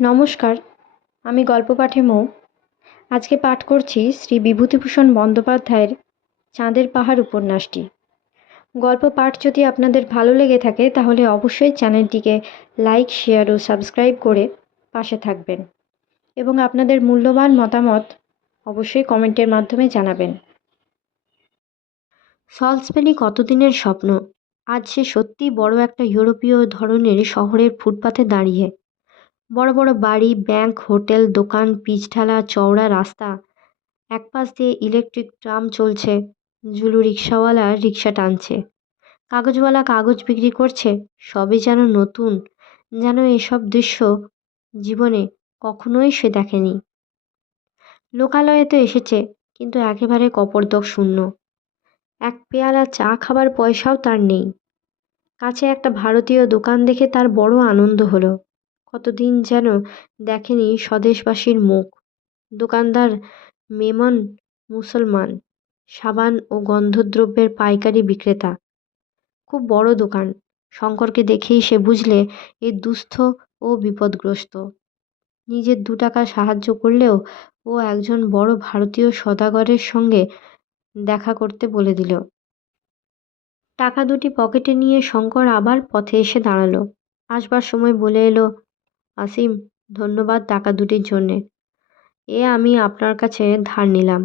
নমস্কার, আমি গল্প পাঠে মৌ। আজকে পাঠ করছি শ্রী বিভূতিভূষণ বন্দ্যোপাধ্যায়ের চাঁদের পাহাড় উপন্যাসটি। গল্প পাঠ যদি আপনাদের ভালো লেগে থাকে তাহলে অবশ্যই চ্যানেলটিকে লাইক, শেয়ার ও সাবস্ক্রাইব করে পাশে থাকবেন এবং আপনাদের মূল্যবান মতামত অবশ্যই কমেন্টের মাধ্যমে জানাবেন। সল্সবেরি কতদিনের স্বপ্ন, আজ সে সত্যিই বড় একটা ইউরোপীয় ধরনের শহরের ফুটপাথে দাঁড়িয়ে। বড় বড় বাড়ি, ব্যাংক, হোটেল, দোকান, পিচঢালা চওড়া রাস্তা, একপাশ দিয়ে ইলেকট্রিক ট্রাম চলছে, জুলু রিক্সাওয়ালা রিক্সা টানছে, কাগজওয়ালা কাগজ বিক্রি করছে। সবই যেন নতুন, যেন এসব দৃশ্য জীবনে কখনোই সে দেখেনি। লোকালয়ে তো এসেছে, কিন্তু একেবারে কপর্দক শূন্য। এক পেয়ালা চা খাবার পয়সাও তার নেই। কাছে একটা ভারতীয় দোকান দেখে তার বড় আনন্দ হলো। কতদিন যেন দেখেনি স্বদেশবাসীর মুখ। দোকানদার মেমন মুসলমান, সাবান ও গন্ধদ্রব্যের পাইকারি বিক্রেতা। খুব বড় দোকান। শঙ্করকে দেখেই সে বুঝলে এ দুস্থ ও বিপদগ্রস্ত। নিজের 2 টাকা সাহায্য করলেও ও একজন বড় ভারতীয় সদাগরের সঙ্গে দেখা করতে বলে দিল। টাকা দুটি পকেটে নিয়ে শঙ্কর আবার পথে এসে দাঁড়ালো। আসবার সময় বলে এলো, আসিম, ধন্যবাদ টাকা দুটির জন্যে। আমি আপনার কাছে ধার নিলাম।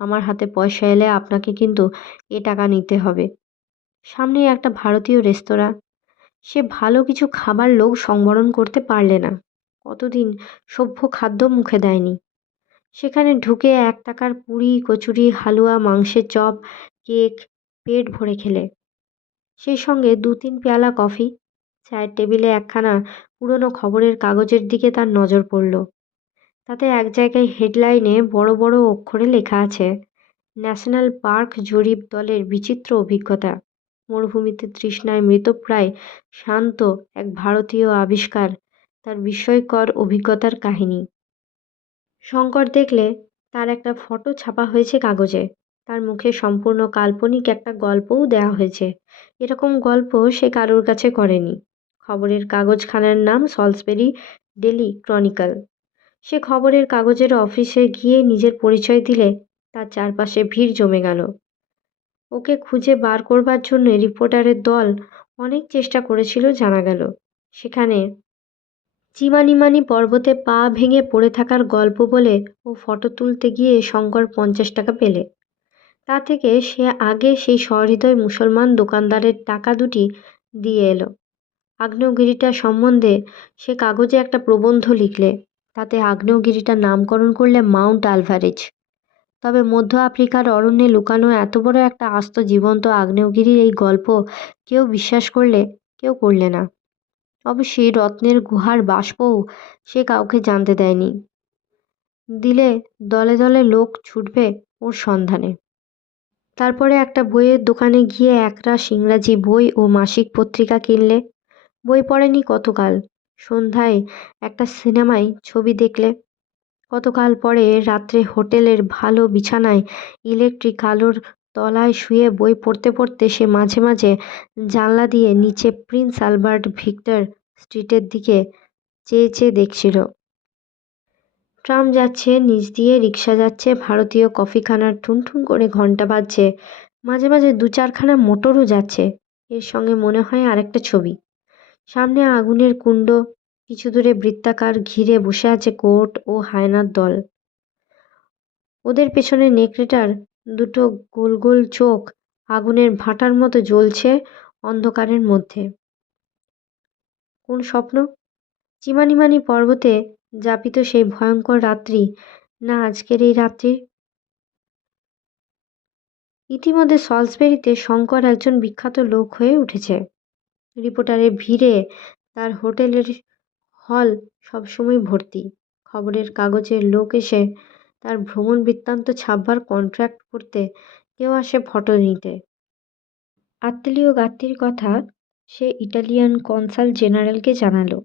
আমার হাতে পয়সা এলে আপনাকে কিন্তু এ টাকা নিতে হবে। সামনেই একটা ভারতীয় রেস্তোরাঁ। সে ভালো কিছু খাবার লোক সংবরণ করতে পারলে না। কতদিন সভ্য খাদ্য মুখে দেয়নি। সেখানে ঢুকে 1 টাকার পুরি, কচুরি, হালুয়া, মাংসের চপ, কেক পেট ভরে খেলে। সেই সঙ্গে 2-3 পেয়ালা কফি। চায়ের টেবিলে একখানা পুরনো খবরের কাগজের দিকে তার নজর পড়ল। তাতে এক জায়গায় হেডলাইনে বড় বড় অক্ষরে লেখা আছে, ন্যাশনাল পার্ক জরিপ দলের বিচিত্র অভিজ্ঞতা। মরুভূমিতে তৃষ্ণায় মৃতপ্রায় শান্ত এক ভারতীয় আবিষ্কার, তার বিস্ময়কর অভিজ্ঞতার কাহিনী। শঙ্কর দেখলে তার একটা ফটো ছাপা হয়েছে কাগজে। তার মুখে সম্পূর্ণ কাল্পনিক একটা গল্পও দেওয়া হয়েছে। এরকম গল্প সে কারোর কাছে করেনি। খবরের কাগজখানার নাম সল্সবেরি ডেলি ক্রনিকল। সে খবরের কাগজের অফিসে গিয়ে নিজের পরিচয় দিলে তার চারপাশে ভিড় জমে গেল। ওকে খুঁজে বার করবার জন্য রিপোর্টারের দল অনেক চেষ্টা করেছিল জানা গেল। সেখানে চিমানিমানি পর্বতে পা ভেঙে পড়ে থাকার গল্প বলে ও ফটো তুলতে গিয়ে শঙ্কর 50 টাকা পেলে। তা থেকে সে আগে সেই সহৃদয় মুসলমান দোকানদারের টাকা দুটি দিয়ে এলো। আগ্নেয়গিরিটা সম্বন্ধে সে কাগজে একটা প্রবন্ধ লিখলে। তাতে আগ্নেয়গিরিটার নামকরণ করলে মাউন্ট আলভারেজ। তবে মধ্য আফ্রিকার অরণ্যে লুকানো এত বড় একটা আস্ত জীবন্ত আগ্নেয়গিরির এই গল্প কেউ বিশ্বাস করলে, কেউ করলে না। অবশ্যই রত্নের গুহার বাষ্পও সে কাউকে জানতে দেয়নি। দিলে দলে দলে লোক ছুটবে ওর সন্ধানে। তারপরে একটা বইয়ের দোকানে গিয়ে একরাশ ইংরাজি বই ও মাসিক পত্রিকা কিনলে। বই পড়েনি কতকাল। সন্ধ্যায় একটা সিনেমায় ছবি দেখলে। কতকাল পরে রাত্রে হোটেলের ভালো বিছানায় ইলেকট্রিক আলোর তলায় শুয়ে বই পড়তে পড়তে সে মাঝে মাঝে জানলা দিয়ে নিচে প্রিন্স আলবার্ট ভিক্টর স্ট্রিটের দিকে চেয়ে চেয়ে দেখছিল। ট্রাম যাচ্ছে, নিচ দিয়ে রিক্সা যাচ্ছে, ভারতীয় কফিখানার ঠুনঠুন করে ঘণ্টা বাজছে, মাঝে মাঝে 2-4খানা মোটরও যাচ্ছে। এর সঙ্গে মনে হয় আরেকটা ছবি। সামনে আগুনের কুণ্ড, কিছু দূরে বৃত্তাকার ঘিরে বসে আছে কোর্ট ও হায়নার দল। ওদের পেছনে নেকড়েটার 2 গোল গোল চোখ আগুনের ভাঁটার মতো জ্বলছে অন্ধকারের মধ্যে। কোন স্বপ্ন? চিমানিমানি পর্বতে যাপিত সেই ভয়ঙ্কর রাত্রি, না আজকের এই রাত্রি? ইতিমধ্যে সল্সবেরিতে শঙ্কর একজন বিখ্যাত লোক হয়ে উঠেছে। রিপোর্টারের ভিড়ে তার হোটেলের হল সবসময় ভর্তি। খবরের কাগজের লোক এসে তার ভ্রমণ বৃত্তান্ত ছাপবার কন্ট্রাক্ট করতে, কেউ আসে ফটো নিতে। আত্মীয় গাত্তির কথা সে ইটালিয়ান কনসাল জেনারেলকে জানালো।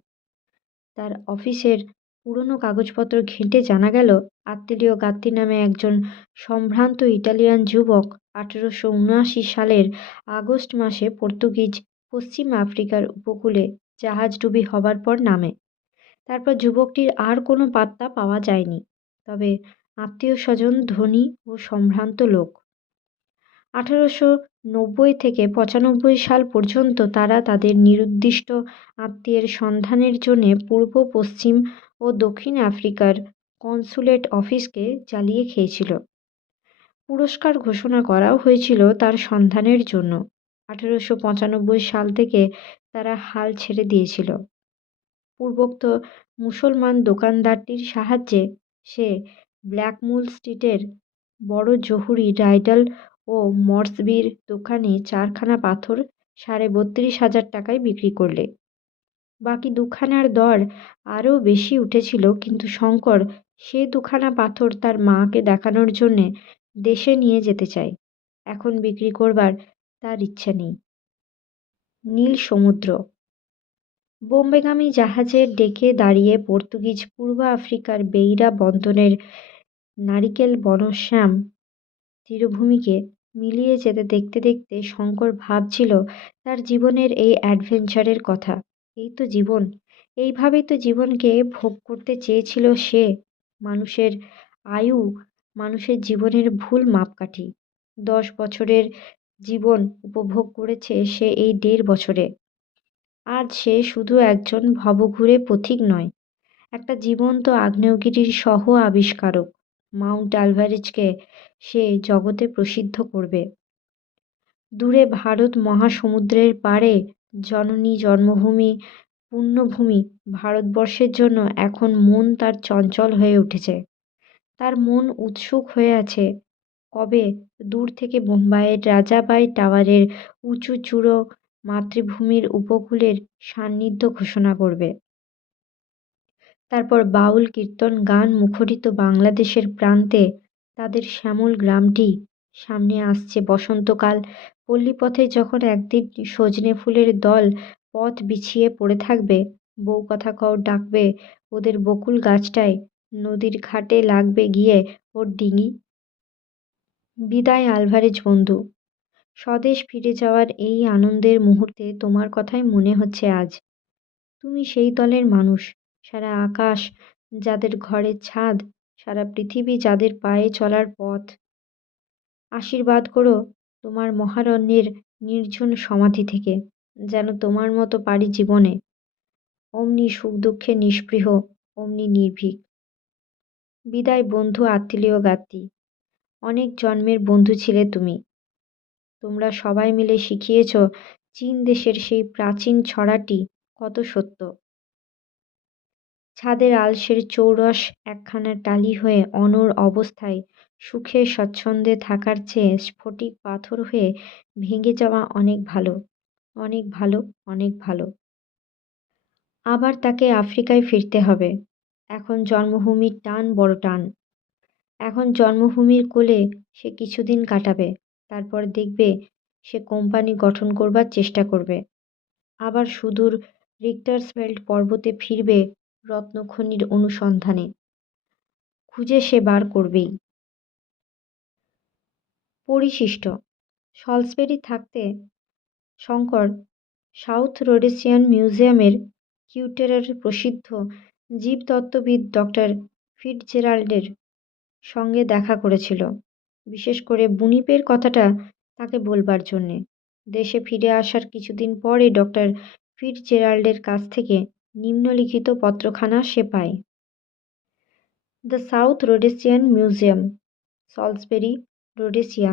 তার অফিসের পুরনো কাগজপত্র ঘেঁটে জানা গেল আত্মীয় গাত্তি নামে একজন সম্ভ্রান্ত ইটালিয়ান যুবক 1879 সালের আগস্ট মাসে পর্তুগিজ পশ্চিম আফ্রিকার উপকূলে জাহাজডুবি হবার পর নামে। তারপর যুবকটির আর কোনো পাত্তা পাওয়া যায়নি। তবে আত্মীয়স্বজন ধনী ও সম্ভ্রান্ত লোক। 1890 থেকে 95 সাল পর্যন্ত তারা তাদের নিরুদ্দিষ্ট আত্মীয়ের সন্ধানের জন্যে পূর্ব, পশ্চিম ও দক্ষিণ আফ্রিকার কনস্যুলেট অফিসকে জ্বালিয়ে খেয়েছিল। পুরস্কার ঘোষণা করাও হয়েছিল তার সন্ধানের জন্য। 1895 সাল থেকে তারা হাল ছেড়ে দিয়েছিল। পূর্বোক্ত মুসলমান দোকানদারটির সাহায্যে সে ব্ল্যাকমুল স্ট্রিটের বড় জহুরি রাইডাল ও মর্সবির দোকানে 4খানা পাথর 32,500 টাকায় বিক্রি করলে। বাকি দুখানার দর আরও বেশি উঠেছিল, কিন্তু শঙ্কর সে দুখানা পাথর তার মাকে দেখানোর জন্যে দেশে নিয়ে যেতে চায়। এখন বিক্রি করবার তার ইচ্ছে নেই। নীল সমুদ্র। বোম্বেগামী জাহাজের ডেকে দাঁড়িয়ে পর্তুগিজ পূর্ব আফ্রিকার বেইরা বন্দরের নারিকেল বনশ্যাম তীরভূমিকে মিলিয়ে যেতে দেখতে দেখতে শঙ্কর ভাবছিল তার জীবনের এই অ্যাডভেঞ্চারের কথা। এই তো জীবন, এইভাবেই তো জীবনকে ভোগ করতে চেয়েছিল সে। মানুষের আয়ু মানুষের জীবনের ভুল মাপকাঠি। 10 বছরের জীবন উপভোগ করেছে সে এই 1.5 বছরে। আজ সে শুধু একজন ভবঘুরে পথিক নয়, একটা জীবন্ত আগ্নেয়গিরির সহ আবিষ্কারক। মাউন্ট আলভারেজকে সে জগতে প্রসিদ্ধ করবে। দূরে ভারত মহাসমুদ্রের পাড়ে জননী জন্মভূমি পুণ্যভূমি ভারতবর্ষের জন্য এখন মন তার চঞ্চল হয়ে উঠেছে। তার মন উৎসুক হয়ে আছে কবে দূর থেকে বোম্বাইয়ের রাজাবাই টাওয়ারের উঁচু চূড়ো মাতৃভূমির উপকূলের সান্নিধ্য ঘোষণা করবে। তারপর বাউল কীর্তন গান মুখরিত বাংলাদেশের প্রান্তে তাদের শ্যামল গ্রামটি সামনে আসছে। বসন্তকাল পল্লীপথে যখন একদিন সজনে ফুলের দল পথ বিছিয়ে পড়ে থাকবে, বউ কথা কও ডাকবে ওদের বকুল গাছটায়, নদীর ঘাটে লাগবে গিয়ে ওর ডিঙি। বিদায় আলভারেজ বন্ধু। স্বদেশ ফিরে যাওয়ার এই আনন্দের মুহূর্তে তোমার কথাই মনে হচ্ছে আজ। তুমি সেই দলের মানুষ, সারা আকাশ যাদের ঘরের ছাদ, সারা পৃথিবী যাদের পায়ে চলার পথ। আশীর্বাদ করো তোমার মহারণ্যের নির্জন সমাধি থেকে, যেন তোমার মতো পারি জীবনে, অমনি সুখ দুঃখে নিস্পৃহ, অমনি নির্ভীক। বিদায় বন্ধু আত্মীয় গাত্রী। অনেক জন্মের বন্ধু ছিলে তুমি। তোমরা সবাই মিলে শিখিয়েছ চীন দেশের সেই প্রাচীন ছড়াটি কত সত্য। ছাদের আলসের চৌরস একখানা টালি হয়ে অনড় অবস্থায় সুখে স্বচ্ছন্দে থাকার চেয়ে স্ফটিক পাথর হয়ে ভেঙে যাওয়া অনেক ভালো, অনেক ভালো, অনেক ভালো। আবার তাকে আফ্রিকায় ফিরতে হবে। এখন জন্মভূমির টান বড় টান। এখন জন্মভূমির কোলে সে কিছুদিন কাটাবে। তারপর দেখবে সে কোম্পানি গঠন করবার চেষ্টা করবে। আবার সুদূর রিক্টার্সফেল্ড পর্বতে ফিরবে রত্নখনির অনুসন্ধানে। খুঁজে সে বার করবেই। পরিশিষ্ট। সলসবেরি থাকতে শঙ্কর সাউথ রোডেসিয়ান মিউজিয়ামের কিউরেটর প্রসিদ্ধ জীবতত্ত্ববিদ ডক্টর ফিটজেরাল্ডের সঙ্গে দেখা করেছিল, বিশেষ করে বুনিপের কথাটা তাকে বলবার জন্যে। দেশে ফিরে আসার কিছুদিন পরে ডক্টর ফিটজেরাল্ডের কাছ থেকে নিম্নলিখিত পত্রখানা সে পায়। The South Rhodesian Museum, Salisbury, Rhodesia,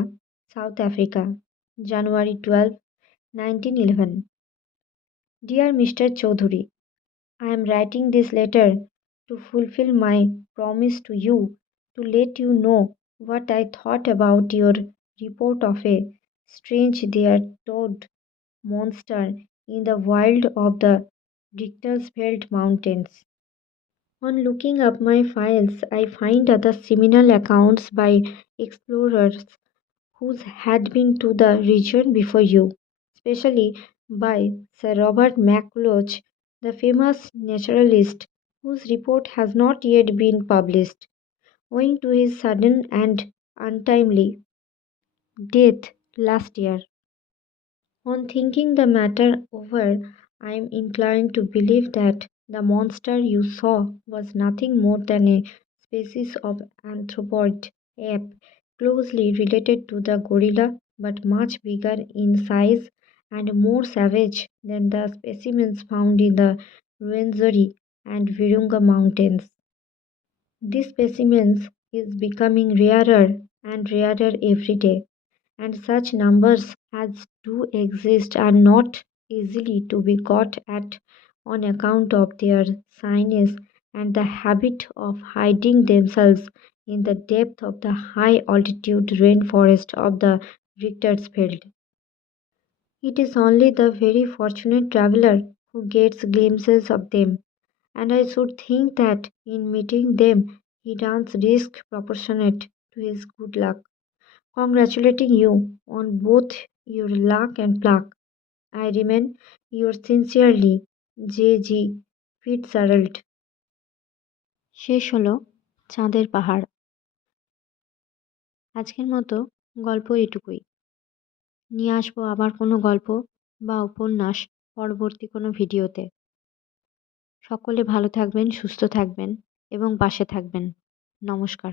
South Africa, January 12, 1911. Dear Mr. Chaudhuri, I am writing this letter to fulfill my promise to you to let you know what I thought about your report of a strange there-toad monster in the wild of the Richtersveld Mountains. On looking up my files, I find other similar accounts by explorers who had been to the region before you, especially by Sir Robert McLeish, the famous naturalist, whose report has not yet been published, owing to his sudden and untimely death last year. On thinking the matter over, I am inclined to believe that The monster you saw was nothing more than a species of anthropoid ape closely related to the gorilla but much bigger in size and more savage than the specimens found in the Ruwenzori and Virunga mountains. This specimen is becoming rarer and rarer every day, and such numbers as do exist are not easily to be got at on account of their size and the habit of hiding themselves in the depth of the high altitude rainforest of the Richtersfeld. It is only the very fortunate traveler who gets glimpses of them, and I should think that in meeting them he runs risk proportionate to his good luck. Congratulating you on both your luck and pluck. I remain yours sincerely, J.G. Fitzgerald। শেষ হলো চাঁদের পাহাড়। আজকের মতো গল্প এটুকুই। নিয়ে আসবো আবার কোনো গল্প বা উপন্যাস পরবর্তী কোনো ভিডিওতে। সকলে ভালো থাকবেন, সুস্থ থাকবেন এবং পাশে থাকবেন। নমস্কার।